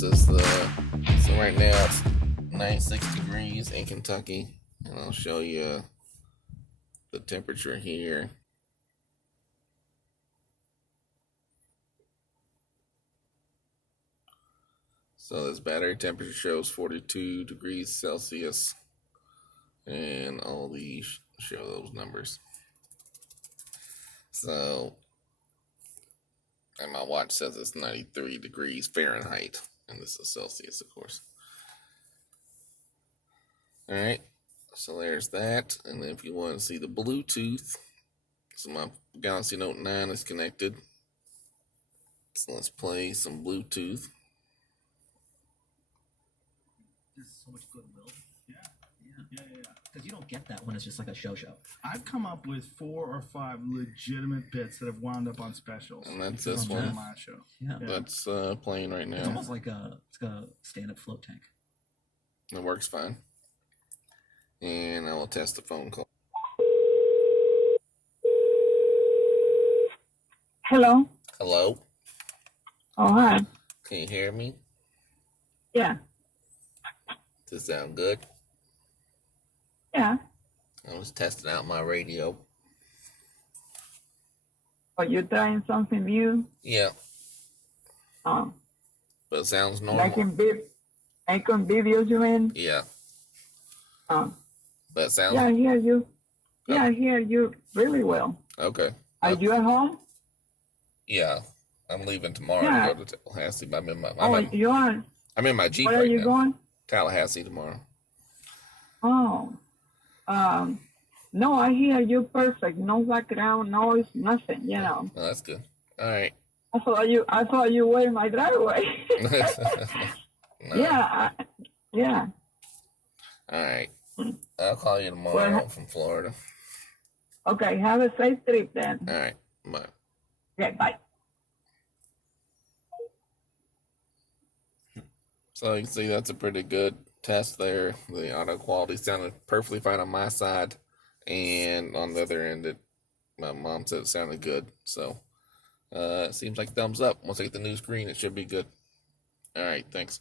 this is so right now it's 96 degrees in Kentucky, and I'll show you the temperature here. So this battery temperature shows 42 degrees Celsius, and all these show those numbers. So, and my watch says it's 93 degrees Fahrenheit, and this is Celsius, of course. All right, so there's that. And then if you want to see the Bluetooth, so my Galaxy Note 9 is connected. So let's play some Bluetooth. So much goodwill. Yeah. Because you don't get that when it's just like a show. I've come up with 4 or 5 legitimate bits that have wound up on specials. And that's this one. My show. Yeah. That's playing right now. It's almost like a stand-up float tank. It works fine. And I will test the phone call. Hello. Hello. Oh, hi. Can you hear me? Yeah. Does it sound good? Yeah. I was testing out my radio. Oh, you're trying something new? Yeah. Oh. But it sounds normal. Making videos, you mean? Yeah. Oh. But it sounds... Yeah, I hear you. Yeah, I hear you really well. Okay. Are you at home? Yeah. I'm leaving tomorrow to go to Tallahassee. You are? I'm in my Jeep Where right are you now. going? Tallahassee tomorrow. Oh. No, I hear you perfect. No background noise, nothing, you know. Oh, that's good. All right. I thought you were in my driveway. No. Yeah. Yeah. All right. I'll call you tomorrow from Florida. Okay, have a safe trip then. All right. Bye. Okay, bye. So you can see that's a pretty good test there. The audio quality sounded perfectly fine on my side, and on the other end, my mom said it sounded good. So it seems like thumbs up. Once I get the new screen, it should be good. All right, thanks.